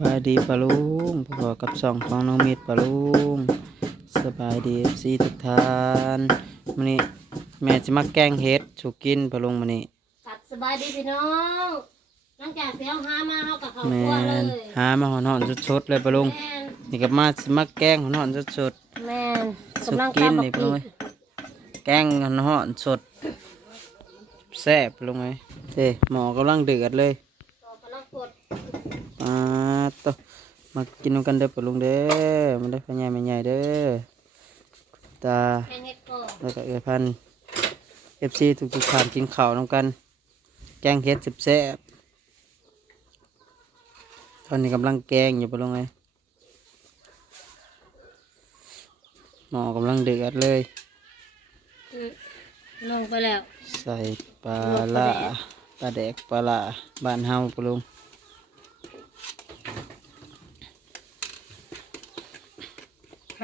บายดีปะลุงพอกับสองของน้องมิดปะลุงสบายดีซีทุกท่านมื้อนี้แม่จะมาแกงเห็ดสุกินปะลุงมื้อนี้กัดสบายดีพี่น้องหลังจากเสียงหามาเขากับเขาแม่ครัวเลนยหามาหอนๆสดๆเลยปะลุงแม่นนี่ก็มาสิมาแกงหอนๆสดแม่นๆสุกำลังกินตำบันี่กปะลุงพริเอ้ยกแกงหอนๆสดแซ่บปะลุงเอ้ยเด้หมอกำลังเดือดเลยต่อกำลังกด อ่าต่อมากินนำกันเด้อปะลุงเด้อมาได้อพ่อใหญ่แม่ใหญ่เด้อตาแค่เห็ดก่อนแล้วก็เอือพันเอฟซีทุกทุกๆท่านกินข้าวนำกัน แกงเห็ดสิบแซ่บตอนนี้กำลังแกงอยู่ปะลงเลยหม้อกำลังเดือดเลยอืมลงไปแล้ว ใส่ปลาละปลาแดกปลาละบ้านเฮาปะลุง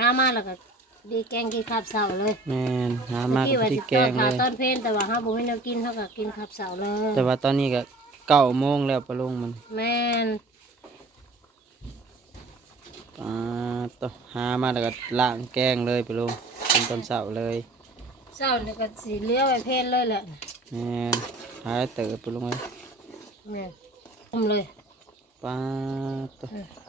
ามาแล้วก็ดีแกงกินข้าวเสาเลยแม่นหามาที่กับว่าที่สิแกเกิดงเลยขาต้นเพลนแต่ว่าหาบุให้เรากินเขาก็กินข้าวเสาเลย แต่ว่าตอนนี้ก็เก้าโมงแล้วปะลุงมันแม่นอ่าต่อหามาแล้วก็ล้างแกงเลยปะลุงเป็นตอนเช้าเลยเสาเนี่ยก็สีเลี้ยวไปเพลนเลยแหละแม่นหายเติบปะลุงเลยแม่นต้มเลยปลาตัวก็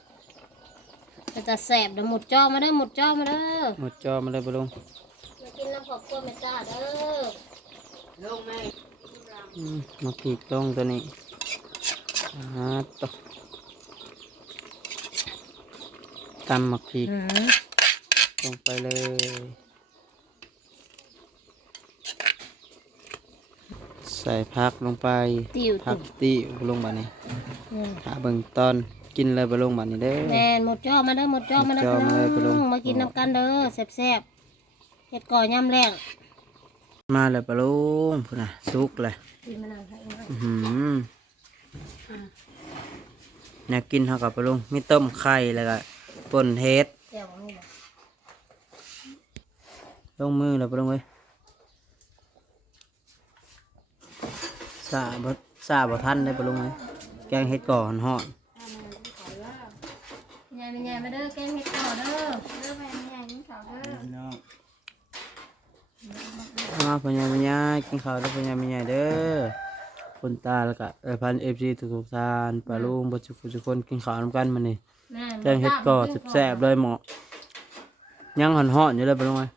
จะแสบเดี๋ยวหมดจอมาเด้อหมดจอมาเด้อหมดจอมาเลยปะลุงมากินน้ำขอบครัวแม่จ้าเด้อลงไหมอืมมาขีดลงตัวนี้อ่าตัวตำหมักขีดอืมลงไปเลยใส่พักลงไปติวพัติกวติวลงบานี้อืม หาเบิ่งตอน กินเลยปะลุงบานี้เด้อ แม่นหมดจอมาเด้อหมดจอมาเด้อหมดจอมาเลยไปลงพี่น้องมากินน้ำกันเด้อแซ่บๆเห็ดก่อย่ำแรงมาเลยปะลุงพุ่นน่ะสุกเลยกินมะนาวให้นะอื้อหือแนวกินเท่ากับปะลุงมีต้มไข่แล้วก็ป่นเฮ็ดเดี๋ยวนี่แหละลงมือแล้วปะลุงเว้ยสาบสาบทันได้ปะลุงเว้ยแกงเฮ็ดก่อนหอดยาย เป็นยายมาเด้อแกงเห็ดก่อเด้อเริ่มไปไม่ใหญ่ไม่สาเด้อมาพญาพญากินข้าวแล้วพญาพญาเด้อคนตาแล้วก็เออพันเอฟซีทุกทุกๆท่านปลาลุงบัจุกุจุกคนกินข้าวน้ำกันมานี่แม่แกงเฮ็ดก่อแซ่บๆเลยหมอยังหอนห่อนอยู่เลยปะลุงเว้ย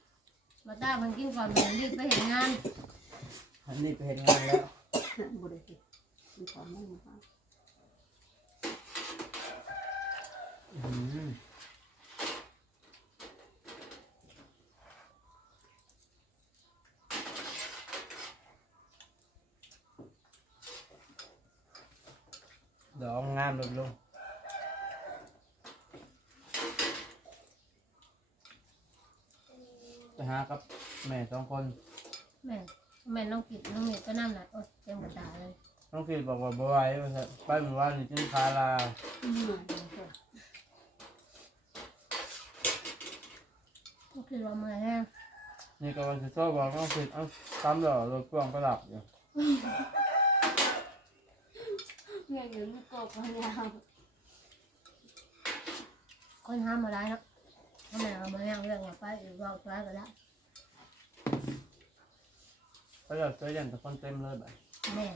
มาตาเพิ่นกินก่อนแม่รีบไปเห็นงานอันนี้ไปเห็นงานแล้ว ดอกงามเลยลุงไปหากับแม่สองคนแม่แม่น้องกิดน้องเม็ดก็น้ำหนักโอ้ยเต็มกระดาษเลย น้องคิดบอกว่าบ่ไหวว่าซั่นไปเมื่อวานนี่จึงคาลาก็ คือว่ามาแห้งนี่ก็วันจะชอบบอกน้องคิดเอ้าตามดอกรถพ่วงก็หลับอยู่เงี้ยอยู่ลูกกบพยาวคนห้ามมาได้เนาะถ้าแม่เอามาแห้งเรื่องอย่าไปหรือว่าไปก็ได้ก็อยากเจอยันแต่คนเต็มเลยแบบแม่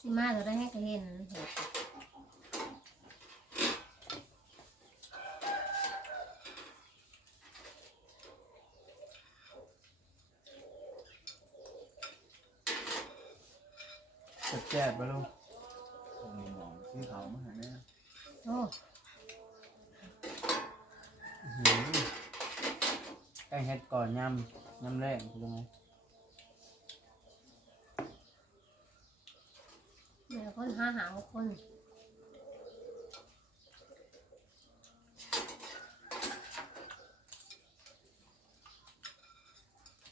สิมาก็ได้ให้ก็เห็นเห็ด แจ๊บไปลุง ที่เขามาหาแม่ โอ้ แกงเห็ดก่อนยำยำแรงเป็นยังไงแม่คนหาหาคน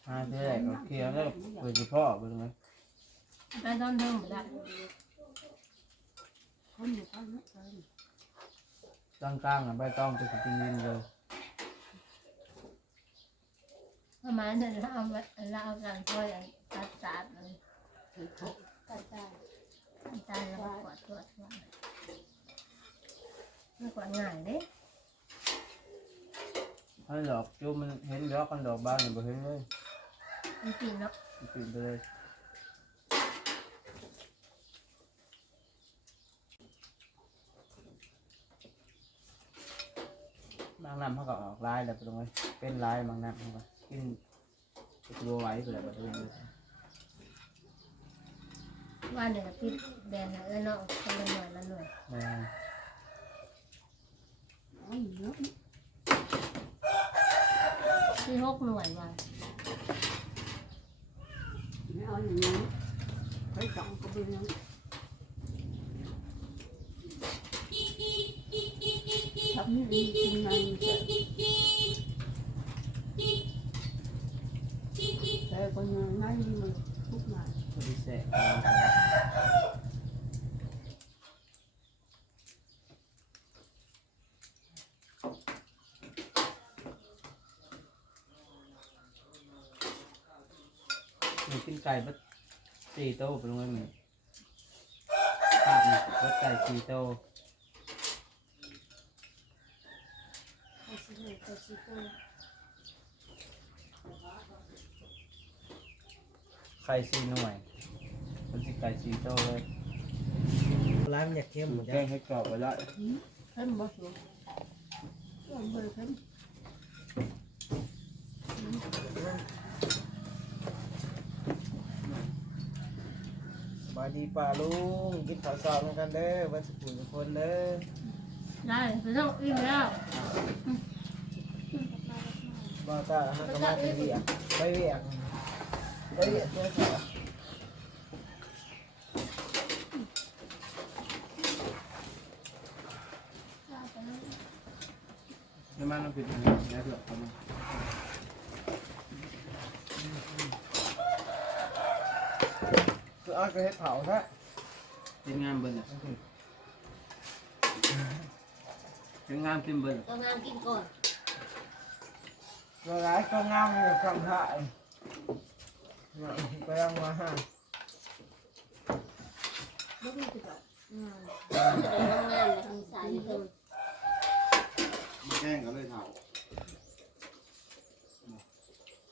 หาเท่าไหร่ก็เคลียร์แล้วเปิดเฉพาะเป็นยังไงไปตอนเดิมบ่ได้คนอยู่ข้างนั้นเลยกลางๆอะใบตองจะกินยินเลย ประมาณนั้นเราเอาเราเอาการช่วยตัดสาดเลยตัดใจตัดแล้วก็กวาดตัวตัวไม่กว่าง่ายเด้ถ้าดอกจูมันเห็นดอกกันดอกบานนี่บ่เห็นเลยมันปีนเนาะมันปีนไปเลยบางน้ำเขาก็ออกลายแล้วไปตรงนี้เป็นลายบางน้ำเขาก็ กินตัวไว้ไปแล้วบัดนี้เลยว่าเดี๋ยวปิดแดงนะเออเนาะคนละหน่วยละหน่วยม่นอ๋อเยอะที่หกหน่วยวันไม่เอาอย่างนี้ไปสองก็เป็นนั้นทำให้ดีกินในจะแต่ คนยังไงมันทุกหลายบริแสกมันกินไก่บัดสี่โตไปลงไปเหมือนภาพนี่บัดไก่สี่โตไปสิเลยไปสิตั วไข่สี่หน่วยมันสิไก่สี่โตเลยร้านอยากเข้มหมดแกงให้กรอบไปแล้วเข้มบ่สูงเข้มเบอร์เข้มสบายดีป่าลุงกินข้าวซอยกันเด้อวันสุขุมทุกคนเด้อได้ไปต้องอิ่มแล้วบ่ตาฮักกะมาไปเวียกไปเวียก ไปเวียกเด้อค่ะน้ำมันน้ำผิดอันนี้แล้วเดี๋ยวเอาม ไปเฮ็ดเผาซะเป็นงานเบิ้ลอะเป็นงานเลก็งสัยก็งามายไปเอามาห้าบ่มีติดต่องานจะไปทำงานในทางสายอยู่ตรงแกล้งกันเลยเถ่า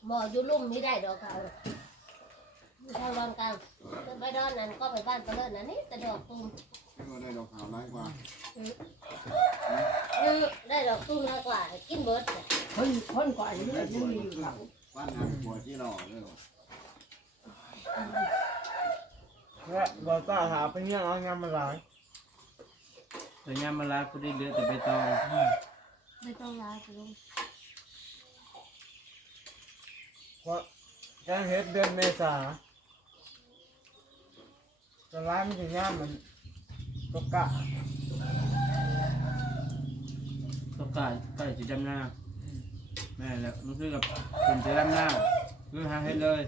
บ่ออยู่ลุ่มไม่ได้ดอกเขาอยู่ทางดอนกลางไปดอนนั้นก็ไปบ้านตะเลิศนั่นนี่แต่ดอกตูมไม่ว่าได้ดอกขาวร้ายกว่ายังได้ดอกตูมมากกว่า กินเบิร์ด คนคนก่อนนี่ได้ยับังวมีขึ้อนยู่หลัง บ้านน้ำบัวที่หล่อเลยหรอ และบ่ตาหาไปเงี้ยเอางามมาหลายแต่ยามมาลาก็ได้เหลือแต่ใบตองไม่ต้องลาไปลงเพราะแกงเฮ็ดเดือนเมษาตัวร้ายมันจะงามเหมือนตกกะก็ไก่ไก่จะดำหน้าแม่แล้วมันคือกับเป็นจะดำหน้าคือหาให้เลย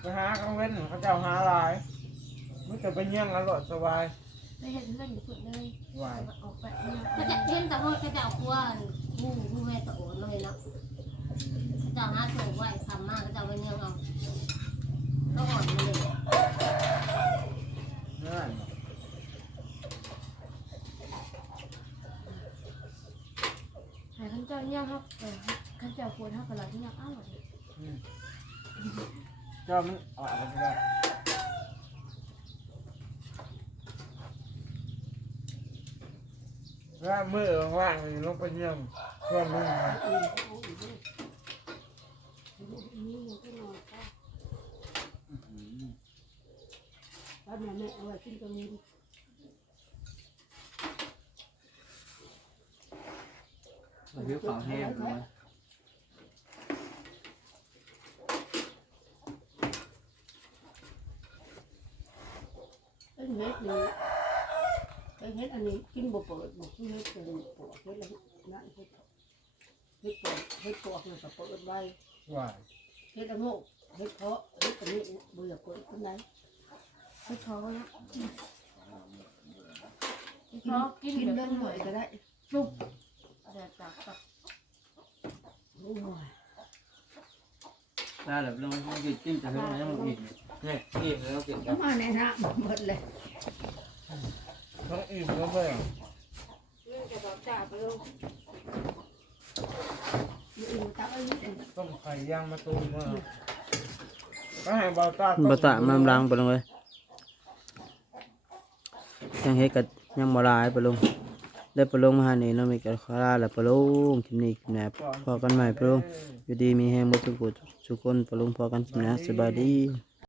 ไปหากลาง เว้นเขาเจ้าหาหลายมันจะไปเงี้ยงอร่อยสบายไม่เห็นเพื่อนอยู่สุดเลยไหวออกไปเนี่ยเขาจะเช่นแต่ว่าเขาจะเอาครัวงูงูแม่ตะโอนเลยเนาะเขาจะหาส่งไว้ทำมากเขาจะเอาไปเลี้ยงเอาก็อ่อนมาเลยนั่นหายขันเจ้าเนี่ยครับเออขันเจ้าควรเท่ากับเราที่ยังอ้าวเจ้ามันออกมาได้ว่ามือว่างนี่ลงไปเยี่ยมช่วงนึงนะอืมเอาอีกด้วยนี่มันก็นอนก็แล้วแม่แม่เอาไว้กินตรงนี้ผิวขาวแห้งเล เป็นเม็ดนี้เป็นเม็ดอันนี้กินบ่เปิดบ่กินเม็ดเป็นปวดเม็ดละนั่นเม็ดเม็ดปวดเม็ดปวดมันก็เปิดไว้ไหวเฮ็ดละโงกเฮ็ดเพาะเฮ็ดกระนี้บ่อยากเปิดคนใดเฮ็ดเพาะนะเฮ็ดเพาะกินเรื่องหน่อยก็ได้จุ๊บเดี๋ยวจับกับโอ้ยลาแบบลงมันกินจิ้มจะให้มั นมันอิ่มเนี่ยอิ่มแล้วกินกันมาในน้ำหมดเลยทั้งอิ่มแล้วไปอะนี่จะบอกจ่าไปลูกอยู่ตักอันนี้เองต้มไข่ย่างมาตูมมาก็ให้เบาตาบะตะมันล้างไปลงเลยยังเฮ็ดกับยังบ่ลายไปลงได้ไปลงมาหานี่เนาะมีกับคาราแล้วไปลงคลิปนี้คลิปหน้าพอกันใหม่ไปลงอยู่ดีมีแฮงบ่ทุกผู้ทุกคนไปลงพอกันคลิปหน้าสบายดี